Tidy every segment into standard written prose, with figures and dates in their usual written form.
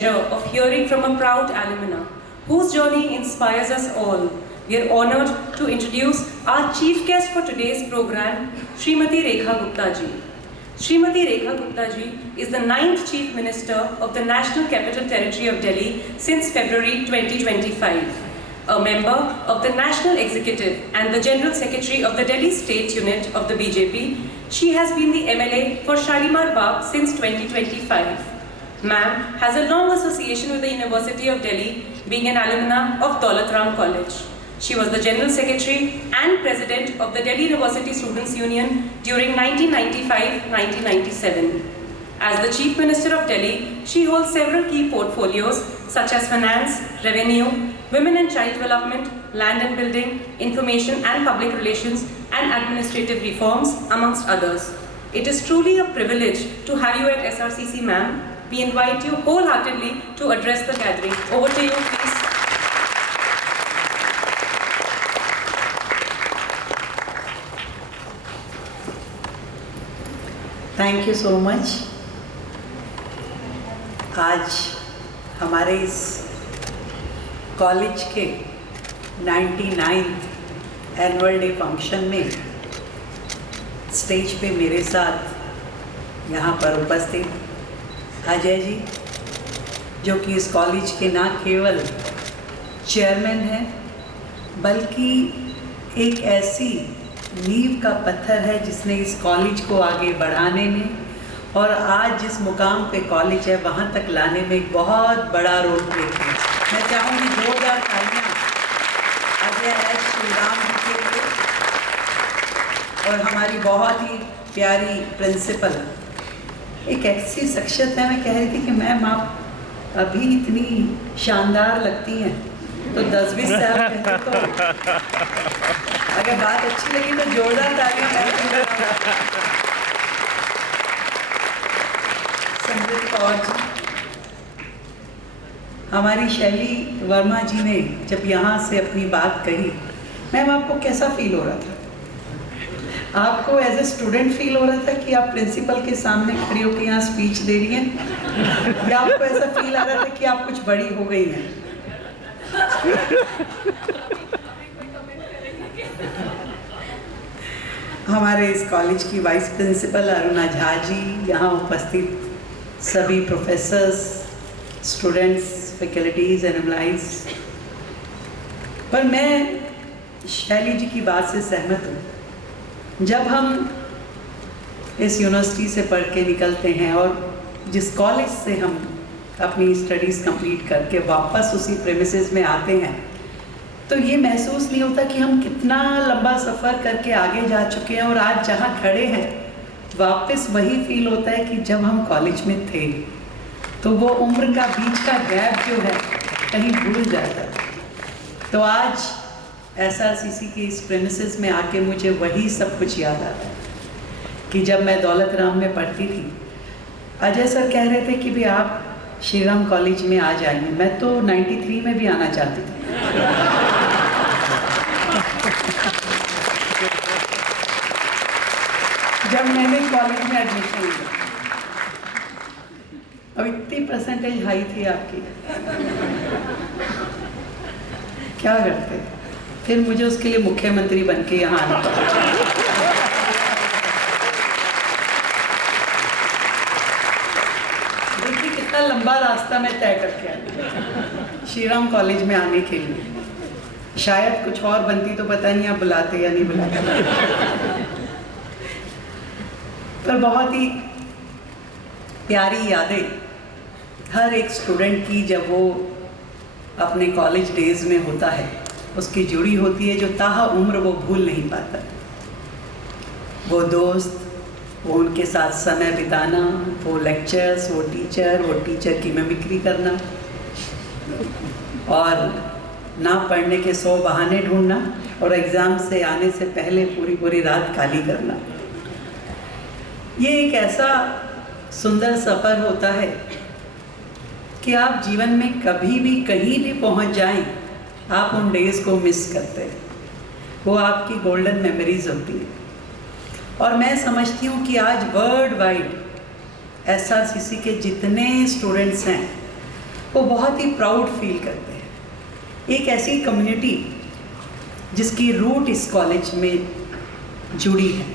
Of hearing from a proud alumna whose journey inspires us all. We are honored to introduce our chief guest for today's program, Srimati Rekha Gupta ji. Srimati Rekha Gupta ji is the 9th Chief Minister of the National Capital Territory of Delhi since February 2025. A member of the National Executive and the General Secretary of the Delhi State Unit of the BJP, she has been the MLA for Shalimar Bagh since 2025. Ma'am has a long association with the University of Delhi, being an alumna of Daulat Ram College. She was the General Secretary and President of the Delhi University Students' Union during 1995-1997. As the Chief Minister of Delhi, she holds several key portfolios such as finance, revenue, women and child development, land and building, information and public relations, and administrative reforms, amongst others. It is truly a privilege to have you at SRCC, ma'am. We invite you wholeheartedly to address the gathering. Over to you, please. Thank you so much. आज हमारे इस college के 99th annual day function में stage पे मेरे साथ यहाँ पर उपस्थित अजय जी, जो कि इस कॉलेज के न केवल चेयरमैन हैं बल्कि एक ऐसी नींव का पत्थर है जिसने इस कॉलेज को आगे बढ़ाने में और आज जिस मुकाम पे कॉलेज है वहाँ तक लाने में एक बहुत बड़ा रोल प्ले किया। मैं चाहूँगी जोरदार तालियाँ अजय एस श्रीराम जी के लिए और हमारी बहुत ही प्यारी प्रिंसिपल। एक ऐसी शख्सियत है, मैं कह रही थी कि मैम आप अभी इतनी शानदार लगती हैं, तो 10-20 साल पहले तो अगर बात अच्छी लगी तो जोरदार तालियां। संजय कौर जी, हमारी शैली वर्मा जी ने जब यहाँ से अपनी बात कही, मैम आपको कैसा फील हो रहा था? आपको एज ए स्टूडेंट फील हो रहा था कि आप प्रिंसिपल के सामने खड़ी होकर यहाँ स्पीच दे रही हैं, या आपको ऐसा फील आ रहा था कि आप कुछ बड़ी हो गई हैं? हमारे इस कॉलेज की वाइस प्रिंसिपल अरुणा झा जी, यहाँ उपस्थित सभी professors, students, faculties and employees, पर मैं शैली जी की बात से सहमत हूँ। जब हम इस यूनिवर्सिटी से पढ़ के निकलते हैं और जिस कॉलेज से हम अपनी स्टडीज़ कंप्लीट करके वापस उसी प्रेमिसेस में आते हैं, तो ये महसूस नहीं होता कि हम कितना लंबा सफ़र करके आगे जा चुके हैं और आज जहाँ खड़े हैं वापस वही फील होता है कि जब हम कॉलेज में थे। तो वो उम्र का बीच का गैप जो है कहीं भूल जाता है। तो आज SRCC के इस प्रेमिसेस में आके मुझे वही सब कुछ याद आता है कि जब मैं दौलत राम में पढ़ती थी, अजय सर कह रहे थे कि भी आप श्रीराम कॉलेज में आ जाइए। मैं तो 93 में भी आना चाहती थी। जब मैंने कॉलेज में एडमिशन लिया, अब इतनी परसेंटेज हाई थी आपकी, क्या करते? फिर मुझे उसके लिए मुख्यमंत्री बन के यहाँ आना पड़ा। देखिए कितना लंबा रास्ता मैं तय करके आई श्रीराम कॉलेज में आने के लिए। शायद कुछ और बनती तो पता नहीं आप बुलाते या नहीं बुलाते, पर बहुत ही प्यारी यादें हर एक स्टूडेंट की जब वो अपने कॉलेज डेज में होता है उसकी जुड़ी होती है, जो ताहा उम्र वो भूल नहीं पाता। वो दोस्त, वो उनके साथ समय बिताना, वो लेक्चर्स, वो टीचर की मिमिक्री करना और ना पढ़ने के 100 बहाने ढूंढना और एग्ज़ाम से आने से पहले पूरी रात खाली करना। ये एक ऐसा सुंदर सफ़र होता है कि आप जीवन में कभी भी कहीं भी पहुंच जाएं, आप उन डेज़ को मिस करते हैं। वो आपकी गोल्डन मेमोरीज होती है। और मैं समझती हूँ कि आज वर्ल्ड वाइड SRCC के जितने स्टूडेंट्स हैं वो बहुत ही प्राउड फील करते हैं। एक ऐसी कम्युनिटी जिसकी रूट इस कॉलेज में जुड़ी है,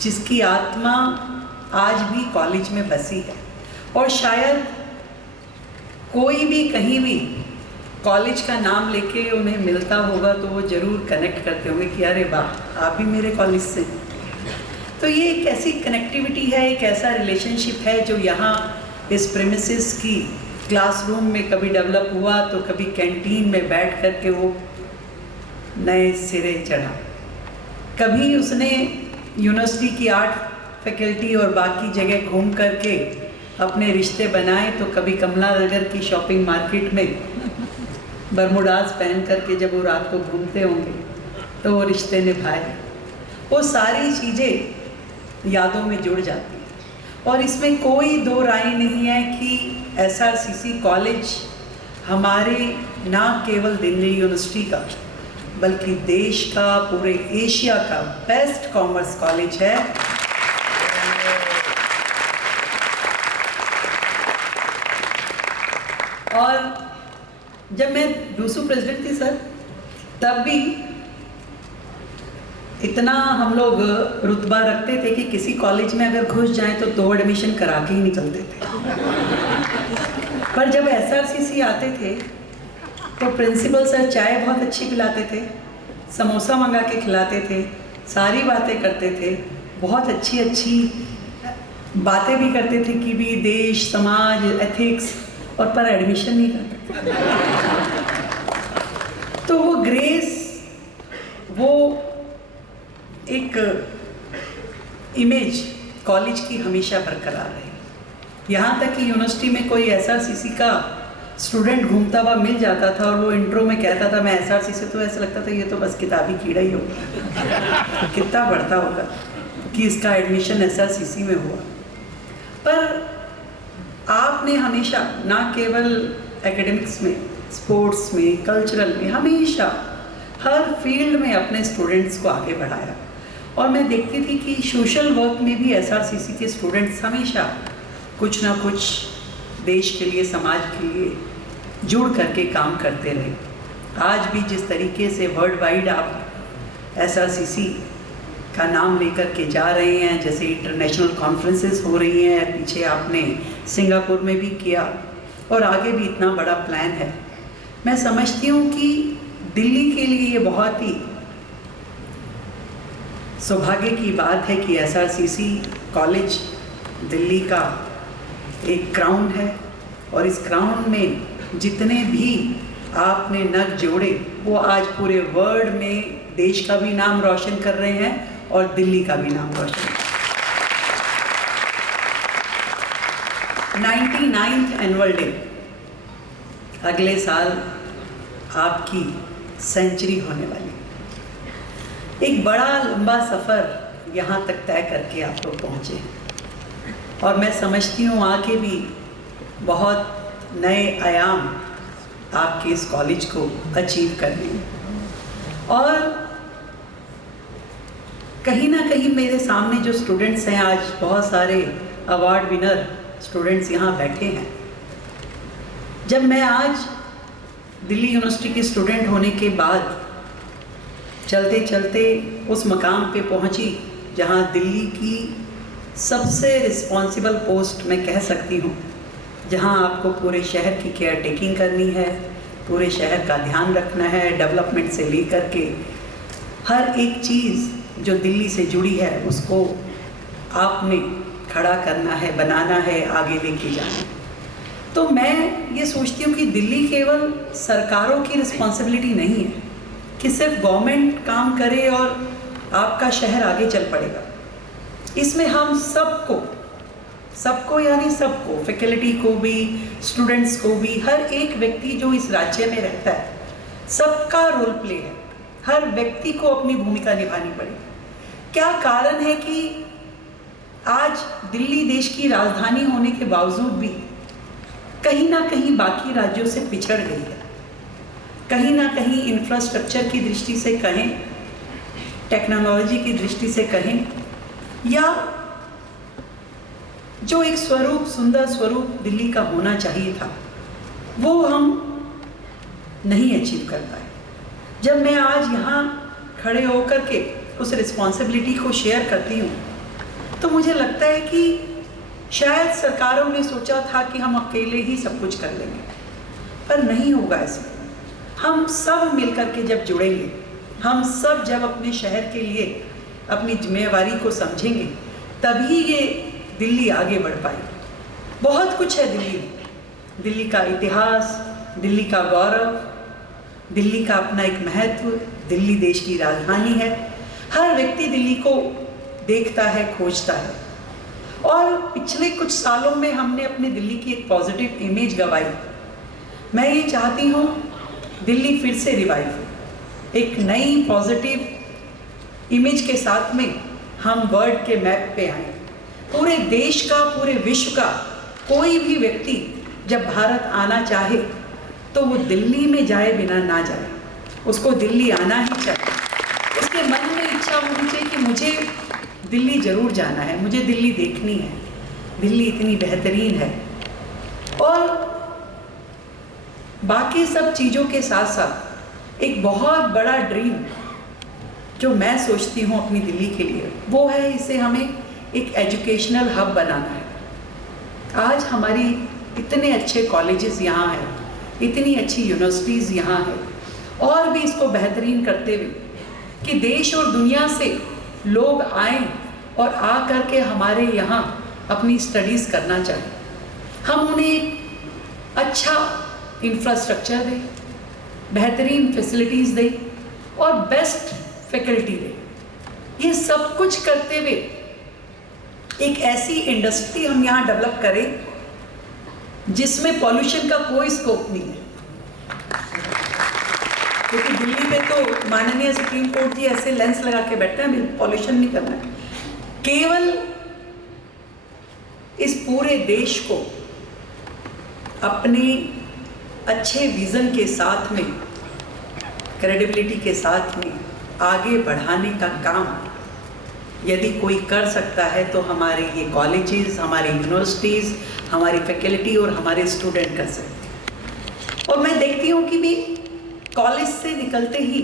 जिसकी आत्मा आज भी कॉलेज में बसी है, और शायद कोई भी कहीं भी कॉलेज का नाम लेके उन्हें मिलता होगा तो वो ज़रूर कनेक्ट करते होंगे कि अरे वाह, आप भी मेरे कॉलेज से। तो ये एक ऐसी कनेक्टिविटी है, एक ऐसा रिलेशनशिप है जो यहाँ इस प्रेमिसेस की क्लासरूम में कभी डेवलप हुआ तो कभी कैंटीन में बैठ कर के वो नए सिरे चढ़ा। कभी उसने यूनिवर्सिटी की आर्ट फैकल्टी और बाकी जगह घूम करके अपने रिश्ते बनाए, तो कभी कमला नगर की शॉपिंग मार्केट में बरमुडास पहन करके जब वो रात को घूमते होंगे तो वो रिश्ते निभाए। वो सारी चीज़ें यादों में जुड़ जाती हैं, और इसमें कोई दो राय नहीं है कि SRCC कॉलेज हमारे ना केवल दिल्ली यूनिवर्सिटी का बल्कि देश का, पूरे एशिया का बेस्ट कॉमर्स कॉलेज है। और जब मैं डूसू प्रेसिडेंट थी सर, तब भी इतना हम लोग रुतबा रखते थे कि किसी कॉलेज में अगर घुस जाएं तो 2 एडमिशन करा के ही निकलते थे। पर जब SRCC आते थे तो प्रिंसिपल सर चाय बहुत अच्छी पिलाते थे, समोसा मंगा के खिलाते थे, सारी बातें करते थे, बहुत अच्छी अच्छी बातें भी करते थे कि भी देश, समाज, एथिक्स, और पर एडमिशन नहीं करते। तो वो ग्रेस, वो एक इमेज कॉलेज की हमेशा बरकरार रही। यहाँ तक कि यूनिवर्सिटी में कोई SRCC का स्टूडेंट घूमता हुआ मिल जाता था और वो इंट्रो में कहता था मैं SRCC, तो ऐसा लगता था ये तो बस किताबी कीड़ा ही होगा, कितना बढ़ता होगा कि इसका एडमिशन SRCC में हुआ। पर आपने हमेशा ना केवल एकेडमिक्स में, स्पोर्ट्स में, कल्चरल में, हमेशा हर फील्ड में अपने स्टूडेंट्स को आगे बढ़ाया। और मैं देखती थी कि सोशल वर्क में भी SRCC के स्टूडेंट्स हमेशा कुछ ना कुछ देश के लिए, समाज के लिए जुड़ करके काम करते रहे। आज भी जिस तरीके से वर्ल्ड वाइड आप SRCC का नाम लेकर के जा रहे हैं, जैसे इंटरनेशनल कॉन्फ्रेंसेस हो रही हैं, पीछे आपने सिंगापुर में भी किया और आगे भी इतना बड़ा प्लान है, मैं समझती हूँ कि दिल्ली के लिए ये बहुत ही सौभाग्य की बात है कि SRCC कॉलेज दिल्ली का एक क्राउन है, और इस क्राउन में जितने भी आपने नग जोड़े वो आज पूरे वर्ल्ड में देश का भी नाम रोशन कर रहे हैं और दिल्ली का भी नाम रोशन। 99th एनुअल डे, अगले साल आपकी सेंचुरी होने वाली। एक बड़ा लंबा सफ़र यहाँ तक तय करके आप लोग पहुँचे हैं, और मैं समझती हूँ आगे भी बहुत नए आयाम आपके इस कॉलेज को अचीव करने हैं। और कहीं ना कहीं मेरे सामने जो स्टूडेंट्स हैं, आज बहुत सारे अवार्ड विनर स्टूडेंट्स यहाँ बैठे हैं। जब मैं आज दिल्ली यूनिवर्सिटी के स्टूडेंट होने के बाद चलते चलते उस मकाम पे पहुँची जहाँ दिल्ली की सबसे रिस्पॉन्सिबल पोस्ट मैं कह सकती हूँ, जहाँ आपको पूरे शहर की केयर टेकिंग करनी है, पूरे शहर का ध्यान रखना है, डेवलपमेंट से लेकर के हर एक चीज़ जो दिल्ली से जुड़ी है उसको आपने खड़ा करना है, बनाना है, आगे लेके जाना है। तो मैं ये सोचती हूँ कि दिल्ली केवल सरकारों की रिस्पॉन्सिबिलिटी नहीं है कि सिर्फ गवर्नमेंट काम करे और आपका शहर आगे चल पड़ेगा। इसमें हम सबको यानी सबको, फैकल्टी को भी, स्टूडेंट्स को भी, हर एक व्यक्ति जो इस राज्य में रहता है, सबका रोल प्ले है। हर व्यक्ति को अपनी भूमिका निभानी पड़ेगी। क्या कारण है कि आज दिल्ली देश की राजधानी होने के बावजूद भी कहीं ना कहीं बाकी राज्यों से पिछड़ गई है। कहीं ना कहीं इंफ्रास्ट्रक्चर की दृष्टि से कहें, टेक्नोलॉजी की दृष्टि से कहें, या जो एक स्वरूप, सुंदर स्वरूप दिल्ली का होना चाहिए था, वो हम नहीं अचीव कर पाए। जब मैं आज यहाँ खड़े होकर के उस रिस्पॉन्सिबिलिटी को शेयर करती हूँ तो मुझे लगता है कि शायद सरकारों ने सोचा था कि हम अकेले ही सब कुछ कर लेंगे, पर नहीं होगा ऐसा। हम सब मिलकर के जब जुड़ेंगे, हम सब जब अपने शहर के लिए अपनी जिम्मेवारी को समझेंगे, तभी ये दिल्ली आगे बढ़ पाएगी। बहुत कुछ है दिल्ली में, दिल्ली का इतिहास, दिल्ली का गौरव, दिल्ली का अपना एक महत्व। दिल्ली देश की राजधानी है, हर व्यक्ति दिल्ली को देखता है, खोजता है। और पिछले कुछ सालों में हमने अपने दिल्ली की एक पॉजिटिव इमेज गंवाई। मैं ये चाहती हूँ दिल्ली फिर से रिवाइव हो, एक नई पॉजिटिव इमेज के साथ में हम वर्ल्ड के मैप पे आए। पूरे देश का, पूरे विश्व का कोई भी व्यक्ति जब भारत आना चाहे तो वो दिल्ली में जाए बिना ना जाए, उसको दिल्ली आना ही चाहिए। उसके मन में इच्छा होनी चाहिए कि मुझे दिल्ली ज़रूर जाना है, मुझे दिल्ली देखनी है, दिल्ली इतनी बेहतरीन है। और बाकी सब चीज़ों के साथ साथ एक बहुत बड़ा ड्रीम जो मैं सोचती हूँ अपनी दिल्ली के लिए, वो है इसे हमें एक एजुकेशनल हब बनाना है। आज हमारी इतने अच्छे कॉलेजेस यहाँ हैं, इतनी अच्छी यूनिवर्सिटीज़ यहाँ हैं, और भी इसको बेहतरीन करते हुए कि देश और दुनिया से लोग आएं और आ कर के हमारे यहाँ अपनी स्टडीज़ करना चाहें। हम उन्हें अच्छा इंफ्रास्ट्रक्चर दें, बेहतरीन फैसिलिटीज़ दें और बेस्ट फैकल्टी दें। ये सब कुछ करते हुए एक ऐसी इंडस्ट्री हम यहाँ डेवलप करें जिसमें पॉल्यूशन का कोई स्कोप नहीं है। क्योंकि दिल्ली में तो माननीय सुप्रीम कोर्ट जी ऐसे लेंस लगा के बैठते हैं, पॉल्यूशन नहीं करना है। केवल इस पूरे देश को अपने अच्छे विजन के साथ में, क्रेडिबिलिटी के साथ में आगे बढ़ाने का काम यदि कोई कर सकता है तो हमारे ये कॉलेजेस, हमारी यूनिवर्सिटीज़, हमारी फैकल्टी और हमारे स्टूडेंट कर सकते हैं। और मैं देखती हूँ कि भी कॉलेज से निकलते ही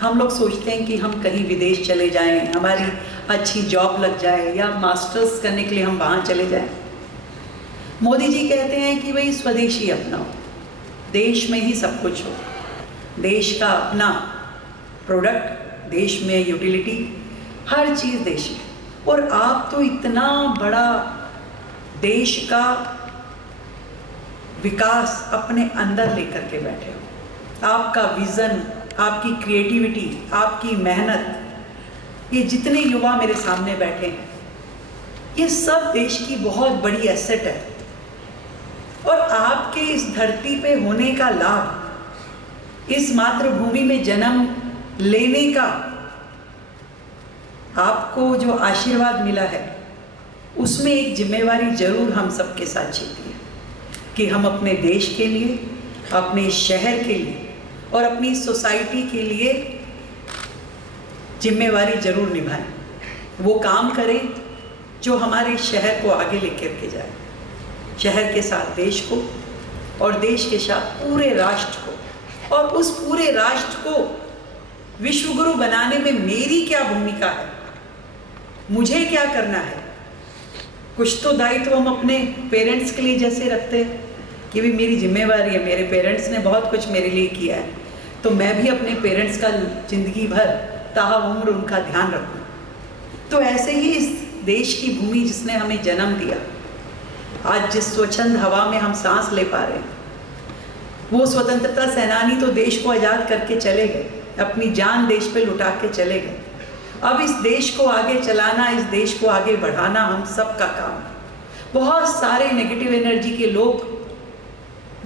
हम लोग सोचते हैं कि हम कहीं विदेश चले जाएं, हमारी अच्छी जॉब लग जाए या मास्टर्स करने के लिए हम वहाँ चले जाएं। मोदी जी कहते हैं कि भाई स्वदेशी अपनाओ, देश में ही सब कुछ हो, देश का अपना प्रोडक्ट, देश में यूटिलिटी, हर चीज़ देशी। और आप तो इतना बड़ा देश का विकास अपने अंदर लेकर के बैठे हो। आपका विज़न, आपकी क्रिएटिविटी, आपकी मेहनत, ये जितने युवा मेरे सामने बैठे हैं, ये सब देश की बहुत बड़ी एसेट है। और आपके इस धरती पे होने का लाभ, इस मातृभूमि में जन्म लेने का आपको जो आशीर्वाद मिला है, उसमें एक जिम्मेवारी जरूर हम सबके साथ छिपी है कि हम अपने देश के लिए, अपने शहर के लिए और अपनी सोसाइटी के लिए जिम्मेवारी जरूर निभाएं। वो काम करें जो हमारे शहर को आगे लेकर के जाए, शहर के साथ देश को और देश के साथ पूरे राष्ट्र को। और उस पूरे राष्ट्र को विश्वगुरु बनाने में मेरी क्या भूमिका है, मुझे क्या करना है। कुछ तो दायित्व हम अपने पेरेंट्स के लिए जैसे रखते हैं कि भी मेरी जिम्मेवारी है, मेरे पेरेंट्स ने बहुत कुछ मेरे लिए किया है, तो मैं भी अपने पेरेंट्स का ज़िंदगी भर ताउम्र उनका ध्यान रखूं। तो ऐसे ही इस देश की भूमि जिसने हमें जन्म दिया, आज जिस स्वच्छंद हवा में हम सांस ले पा रहे हैं, वो स्वतंत्रता सेनानी तो देश को आज़ाद करके चले गए, अपनी जान देश पे लुटा के चले गए। अब इस देश को आगे चलाना, इस देश को आगे बढ़ाना हम सब का काम है। बहुत सारे नेगेटिव एनर्जी के लोग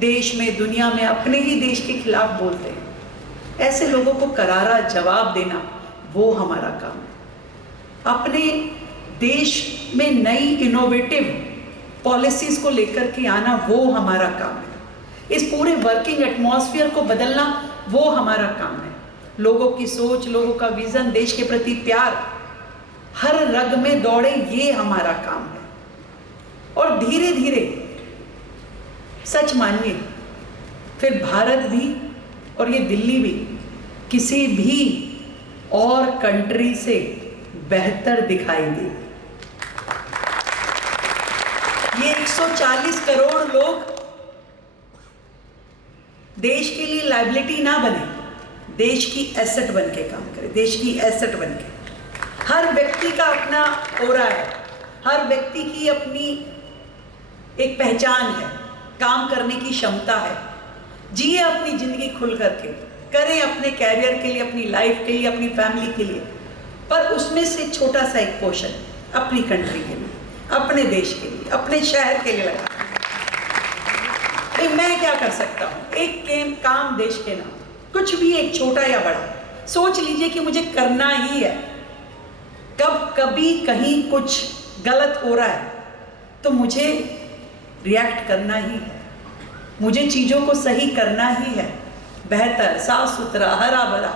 देश में, दुनिया में अपने ही देश के खिलाफ बोलते हैं। ऐसे लोगों को करारा जवाब देना वो हमारा काम है। अपने देश में नई इनोवेटिव पॉलिसीज़ को लेकर के आना वो हमारा काम है। इस पूरे वर्किंग एटमॉस्फेयर को बदलना वो हमारा काम है। लोगों की सोच, लोगों का विज़न, देश के प्रति प्यार हर रग में दौड़े, ये हमारा काम है। और धीरे धीरे, सच मानिए, फिर भारत भी और ये दिल्ली भी किसी भी और कंट्री से बेहतर दिखाई दे। ये 140 करोड़ लोग देश के लिए लायबिलिटी ना बने, देश की एसेट बन के काम करे, देश की एसेट बन के। हर व्यक्ति का अपना ओरा है, हर व्यक्ति की अपनी एक पहचान है, काम करने की क्षमता है। जिए अपनी जिंदगी खुल करके, करें अपने कैरियर के लिए, अपनी लाइफ के लिए, अपनी फैमिली के लिए, पर उसमें से छोटा सा एक पोर्शन अपनी कंट्री के लिए, अपने देश के लिए, अपने शहर के लिए लगा। मैं क्या कर सकता हूँ? एक काम देश के नाम, कुछ भी, एक छोटा या बड़ा, सोच लीजिए कि मुझे करना ही है। कभी कहीं कुछ गलत हो रहा है तो मुझे रिएक्ट करना ही है, मुझे चीज़ों को सही करना ही है, बेहतर, साफ सुथरा, हरा भरा।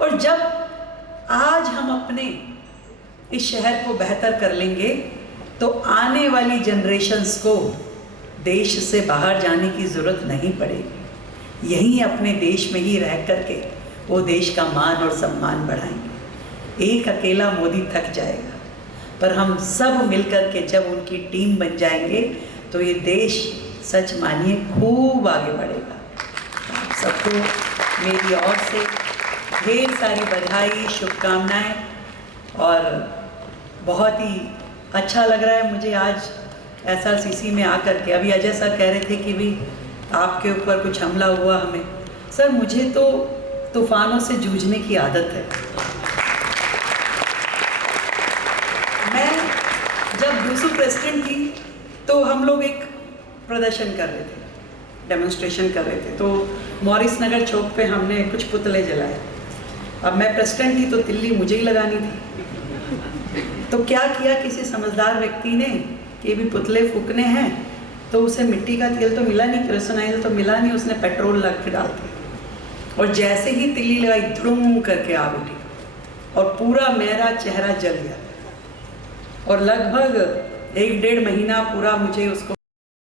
और जब आज हम अपने इस शहर को बेहतर कर लेंगे तो आने वाली जनरेशन्स को देश से बाहर जाने की ज़रूरत नहीं पड़ेगी। यहीं अपने देश में ही रह करके वो देश का मान और सम्मान बढ़ाएंगे। एक अकेला मोदी थक जाएगा, पर हम सब मिलकर के जब उनकी टीम बन जाएंगे तो ये देश सच मानिए खूब आगे बढ़ेगा। आप सबको मेरी ओर से ढेर सारी बधाई, शुभकामनाएं, और बहुत ही अच्छा लग रहा है मुझे आज SRCC में आकर के। अभी अजय सर कह रहे थे कि भाई आपके ऊपर कुछ हमला हुआ हमें। सर, मुझे तो तूफानों से जूझने की आदत है। मैं जब दूसरी प्रेसिडेंट थी तो हम लोग एक प्रदर्शन कर रहे थे, डेमोन्स्ट्रेशन कर रहे थे, तो मॉरिस नगर चौक पे हमने कुछ पुतले जलाए। अब मैं प्रेसिडेंट थी तो तिल्ली मुझे ही लगानी थी। तो क्या किया किसी समझदार व्यक्ति ने कि भी पुतले फूकने हैं, तो उसे मिट्टी का तेल तो मिला नहीं, केरोसिन तो मिला नहीं, उसने पेट्रोल लग के डाल दिया और जैसे ही तिल्ली लगाई धुम करके आग उठी और पूरा मेरा चेहरा जल गया। और लगभग 1-1.5 महीना पूरा मुझे उसको